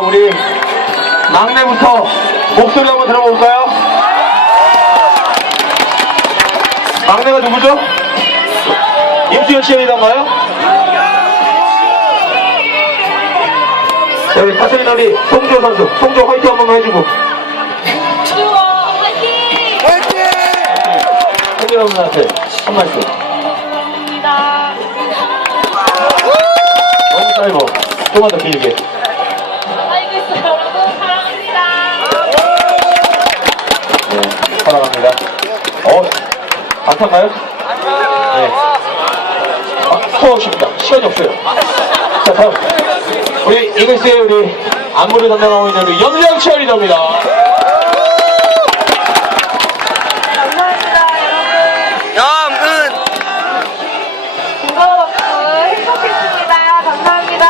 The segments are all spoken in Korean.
우리 막내부터 목소리 한번 들어볼까요? 막내가 누구죠? 임수현 씨이던가요? 자, 우리 카트리나 우리 송조 선수, 송조 화이팅 한 번만 해주고. 송조 여러분한테 한 말씀. 너무 짧어. 조금만 더 길게. 사랑합니다. 어, 안타까요? 네. 아, 스토어십니다. 시간이 없어요. 자, 다음. 우리 이글스의 우리 안무를 담당하고 있는 우리. 감사합니다, 여러분. 염은 즐거웠고 행복했습니다. 감사합니다.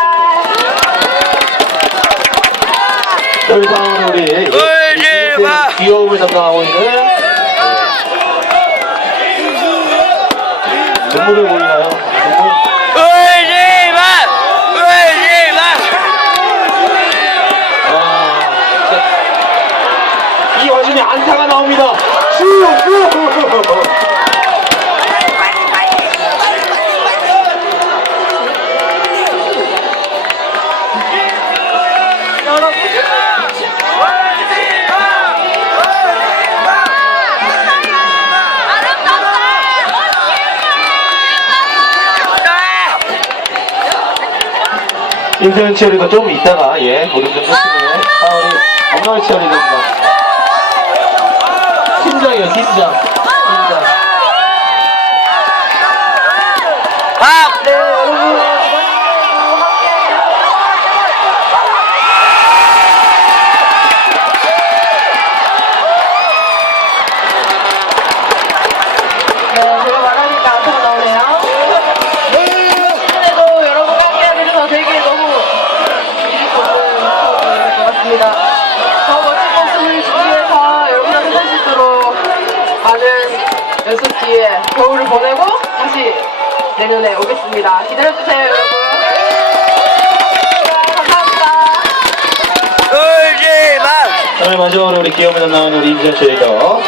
자, 우리 다음으로 우리 귀여움을 담당하고 있는 네. 눈물을 보이나요? 눈물? 울지 마 울지 마 아, 진짜. 이 와중에 안타가 나옵니다. 슈! 슈! 임세현 치어리더 좀 이따가 예 보름 좀 했으면 아 우리 엄마의 치어리더입니다. 팀장이에요 팀장 팀장 뒤에 겨울을 보내고 다시 내년에 오겠습니다. 기다려주세요, 여러분. 감사합니다. 울지 마 오늘 마지막으로 우리 기업에 나오는 우리 임세현 치어리더